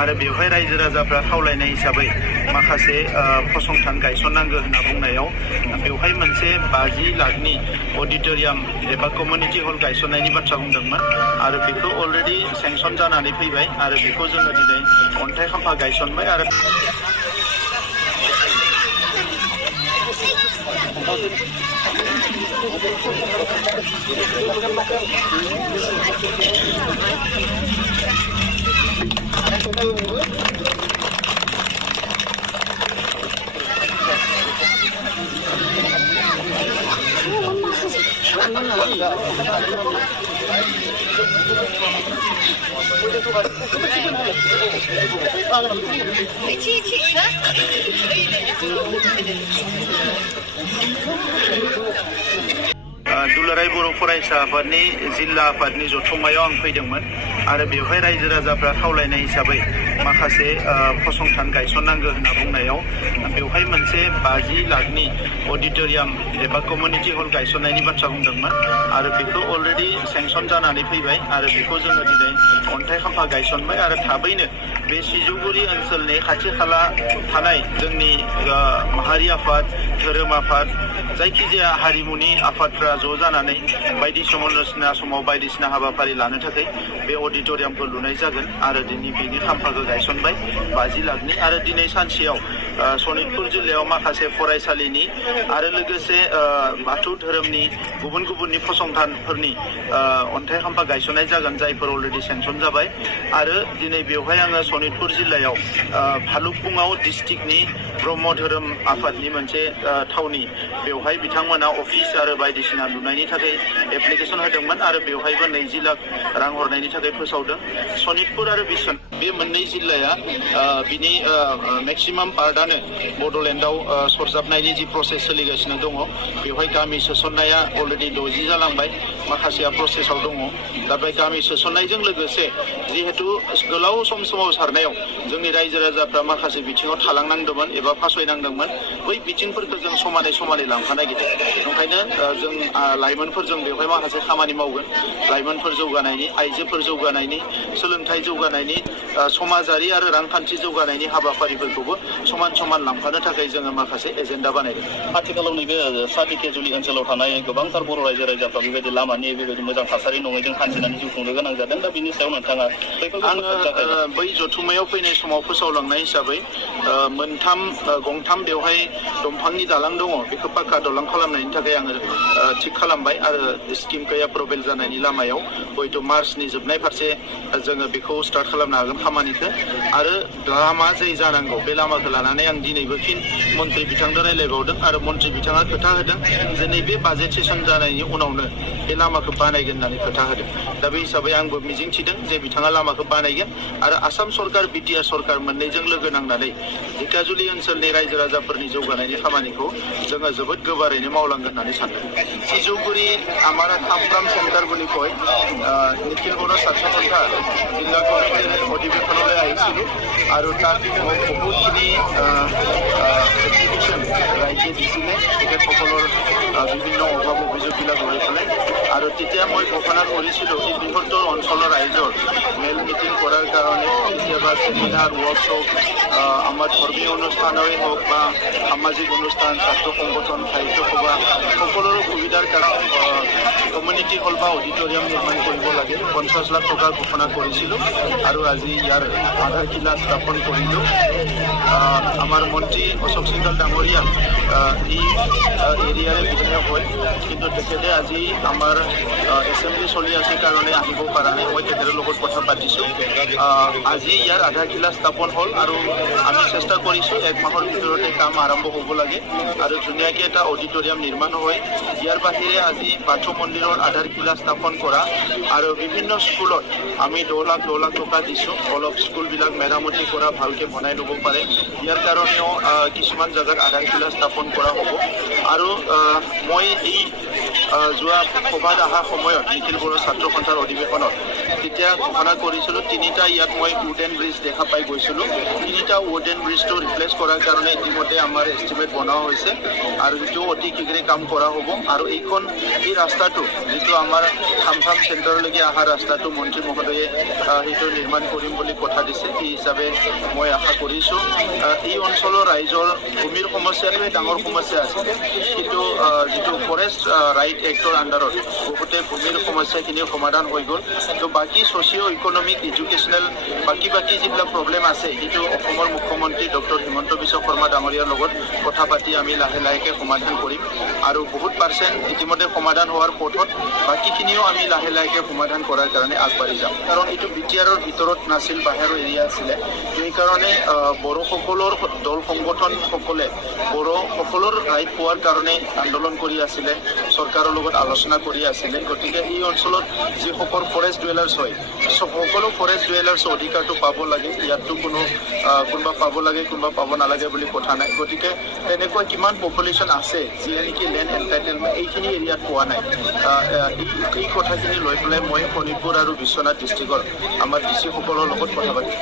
आरो बेवहाय रायजो राजाफ्रा खावलायनाय हिसाबै माखासे फसंथान गायसननांगौ होनना बुंनायाव बेवहाय मोनसे 50 लाखनि अडिटोरियाम एबा कमिउनिटि हल गायसननायनि बाथ्रा बुंदोंमोन आरो बेखौ अलरेडि सेंसन जानानै फैबाय आरो बेखौ जोङो दिनै अन्थाइ खाम्फा गायसनबाय आरो दुलाराय बर' फरायसा आफादनि जिल्ला आफादनि जथुम्मायाव आं फैदोंमोन आरो बेवहाय रायजो राजाफ्रा खावलायनाय हिसाबै माखासे फसंथान गायसननांगौ होनना बुंनायाव बेवहाय मोनसे 50 लाखनि अडिटोरियाम एबा कमिउनिटि हल गायसननायनि बाथ्रा बुंदोंमोन आरो बेखौ अलरेडि सेंसन जानानै फैबाय आरो बेखौ जोङो दिनै अन्थाइ खाम्फा गायसनबाय आरो थाबैनो बे सिजौगुरि ओनसोलनि खाथि खाला थानाय जोंनि माहारि आफाद धोरोम आफाद जायखिजाया हारिमुनि आफादफ्रा ज' जानानै बायदि समालोचना समाव बायदिसिना हाबाफारि लानो थाखाय बे अडिटोरियामखौ लुनाय जागोन आरो दिनै बेनि खाम्फाखौ गायसनबाय 50 लाखनि आरो दिनै सानसेयाव सनितपुर जिल्लायाव माखासे फरायसालिनि आरो लोगोसे बाथौ धोरोमनि गुबुननि फसंथानफोरनि अन्थाइ खाम्फा गायसननाय जागोन जायफोर अलरेडि सेंसन जाबाय आरो दिनै बेवहाय आङो सनितपुर जिल्लायाव भालुकपुङाव डिस्ट्रिक्टनि ब्रह्म धोरोम आफादनि मोनसे थावनि बेवहाय बिथांमोना अफिस आरो बायदिसिना लुनायनि थाखाय एप्लिकेसन होदोंमोन आरो बेवहायबो 20 लाख रां हरनायनि थाखाय फोसावदों सनितपुर आरो बिश्वनाथ बे मोननै जिल्लाया बिनि मेक्सिमाम पार्टआनो बड'लेण्डआव सरजाबनायनि जि प्रसेस सोलिगासिनो दङ बेवहाय गामि सोसननाया अलरेडि 60 जालांबाय माखासेया प्रसेसआव दङ दा बे गामि सोसननायजों लोगोसे जिहेतु गोलाव सम सोमावसारनायाव जोंनि रायजो राजाफ्रा माखासे बिथिङाव थालांनांदोंमोन एबा फासयनांदोंमोन बै बिथिंफोरखौ जों समानै लांफानो नागिरदों ओंखायनो जों लाइमोनफोरजों बेवहाय माखासे खामानि मावगोन लाइमोनफोर जौगानायनि आइजोफोर जौगानायनि सोलोंथाइ जौगानायनि समाजारि आरो रांखान्थि जौगानायनि हाबाफारिफोरखौबो समान लांफानो थाखाय जोङो माखासे एजेन्डा बानायदों आथिखालाव नैबे सा धेकियाजुलि ओनसोलाव थानाय गोबांथार बर' रायजो राजाफ्रा बेबायदि लामानि बेबायदि मोजां थासारि नङैजों हान्थिनानै जिउ खुंनो गोनां जादों दा बिनि सायाव नोंथाङा आङो बै जथुम्मायाव फैनाय समाव फोसावलांनाय हिसाबै गंथाम बेवहाय दंफांनि दालां दङ बेखौ पाक्का दालां खालामनायनि थाखाय आङो थिग खालामबाय आरो स्किमखौ एप्रभेल जानायनि लामायाव हयथ' मार्चनि जोबनाय फारसे जोङो बेखौ स्टार्ट खालामनो हागोन खामानिखौ आरो लामा जाय जानांगौ बे लामाखौ लानानै आं दिनैबो फिन मन्त्रि बिथांजों रायज्लायबावदों आरो मन्त्रि बिथाङा खोथा होदों जे नैबे बाजेट सेसन जानायनि उनावनो बे लामाखौ बानायगोन होननानै खोथा होदों दा बे हिसाबै आंबो मिजिंथिदों जे बिथाङा लामाखौ बानायगोन आरो आसाम सरकार बिटिआर सरकार मोननैजों लोगो नांनानै धेकियाजुलि ओनसोलनि रायजो राजाफोरनि जौगानायनि खामानिखौ जोङो जोबोद गोबारैनो मावलांगोन होननानै सानदों सिजौगुरि आमारा खामफ्राम सेन्टार বুলি কয় নিখিল বড়ো ছাত্ৰ সন্থা জিলা কমিটিৰ অধিৱেশনলৈ আহিছিলোঁ আৰু তাত বহুতখিনি এপ্লিকেশ্যন ৰাইজে দিছিলে তেখেতসকলৰ বিভিন্ন অভাৱ অভিযোগবিলাক লৈ পেলাই আৰু তেতিয়া মই ঘোষণা কৰিছিলোঁ এই বৃহত্তৰ অঞ্চলৰ ৰাইজৰ মেল মিটিং কৰাৰ কাৰণে কেতিয়াবা ছেমিনাৰ ৱৰ্কশ্বপ আমাৰ ধৰ্মীয় অনুষ্ঠানেই হওক বা সামাজিক অনুষ্ঠান ছাত্ৰ সংগঠন সাহিত্য সভা সকলোৰে সুবিধাৰ কাৰণে কমিউনিটি হল বা অডিটৰিয়াম নিৰ্মাণ কৰিব লাগে 50 লাখ টকা ঘোষণা কৰিছিলোঁ আৰু আজি ইয়াৰ আধাৰশিলা স্থাপন কৰিলোঁ আমাৰ মন্ত্ৰী অশোক সিংহল ডাঙৰীয়া এই এৰিয়াৰে বিধায়ক হয় কিন্তু তেখেতে আজি আমাৰ এছেম্বলি চলি আছে কাৰণে আহিব পৰা নাই মই তেখেতৰ লগত কথা পাতিছোঁ আজি ইয়াৰ আধাৰশিলা স্থাপন হ'ল আৰু আমি চেষ্টা কৰিছোঁ 1 মাহৰ ভিতৰতে কাম আৰম্ভ হ'ব লাগে আৰু ধুনীয়াকৈ এটা অডিটৰিয়াম নিৰ্মাণ হয় ইয়াৰ বাহিৰে আজি বাথৌ মন্দিৰৰ আধাৰশিলা স্থাপন কৰা আৰু বিভিন্ন স্কুলত আমি 2 লাখ টকা দিছোঁ অলপ স্কুলবিলাক মেৰামতি কৰা ভালকৈ বনাই ল'ব পাৰে ইয়াৰ কাৰণেও কিছুমান জাগাত আধাৰশিলা স্থাপন কৰা হ'ব আৰু মই এই যোৱা সভাত অহা সময়ত নিখিল বড়ো ছাত্ৰ সন্থাৰ অধিৱেশনত তেতিয়া ঘোষণা কৰিছিলোঁ 3টা ইয়াত মই উডেন ব্ৰিজ দেখা পাই গৈছিলোঁ 3টা উডেন ব্ৰিজটো ৰিপ্লেচ কৰাৰ কাৰণে ইতিমধ্যে আমাৰ এষ্টিমেট বনোৱা হৈছে আৰু যিটো অতি শীঘ্ৰে কাম কৰা হ'ব আৰু এই ৰাস্তাটো যিটো আমাৰ খামফাম চেণ্টাৰলৈকে অহা ৰাস্তাটো মন্ত্ৰী মহোদয়ে সেইটো নিৰ্মাণ কৰিম বুলি কথা দিছে এই হিচাপে মই আশা কৰিছোঁ এই অঞ্চলৰ ৰাইজৰ ভূমিৰ সমস্যাটোৱে ডাঙৰ সমস্যা আছিলে কিন্তু যিটো ফৰেষ্ট ৰাইট এক্টৰ আণ্ডাৰত বহুতে ভূমিৰ সমস্যাখিনি সমাধান হৈ গ'ল তো বাকী ছ'চিঅ' ইকনমিক এডুকেশ্যনেল বাকী যিবিলাক প্ৰব্লেম আছে সেইটো অসমৰ মুখ্যমন্ত্ৰী ডক্টৰ হিমন্ত বিশ্ব শৰ্মা ডাঙৰীয়াৰ লগত কথা পাতি আমি লাহে সমাধান কৰিম আৰু বহুত পাৰ্চেণ্ট ইতিমধ্যে সমাধান হোৱাৰ পথত বাকীখিনিও আমি লাহে সমাধান কৰাৰ কাৰণে আগবাঢ়ি যাম কাৰণ এইটো বিটিআৰৰ ভিতৰত নাছিল বাহিৰৰ এৰিয়া আছিলে সেইকাৰণে বড়োসকলৰ দল সংগঠনসকলে বড়োসকলৰ ৰাইট পোৱাৰ কাৰণে আন্দোলন কৰি আছিলে চৰকাৰৰ লগত আলোচনা কৰি আছিলে গতিকে এই অঞ্চলত যিসকল ফৰেষ্ট ডুৱেলাৰ্ছ হয় সকলো ফৰেষ্ট ডুৱেলাৰ্ছ অধিকাৰটো পাব লাগে ইয়াততো কোনোবা পাব লাগে কোনোবা পাব নালাগে বুলি কথা নাই গতিকে তেনেকুৱা কিমান পপুলেশ্যন আছে যিয়ে নেকি লেণ্ড এণ্টাইটেলমেণ্ট এইখিনি এৰিয়াত পোৱা নাই এই কথাখিনি লৈ পেলাই মই শোণিতপুৰ আৰু বিশ্বনাথ ডিষ্ট্ৰিক্টৰ আমাৰ ডিচিসকলৰ লগত কথা পাতিম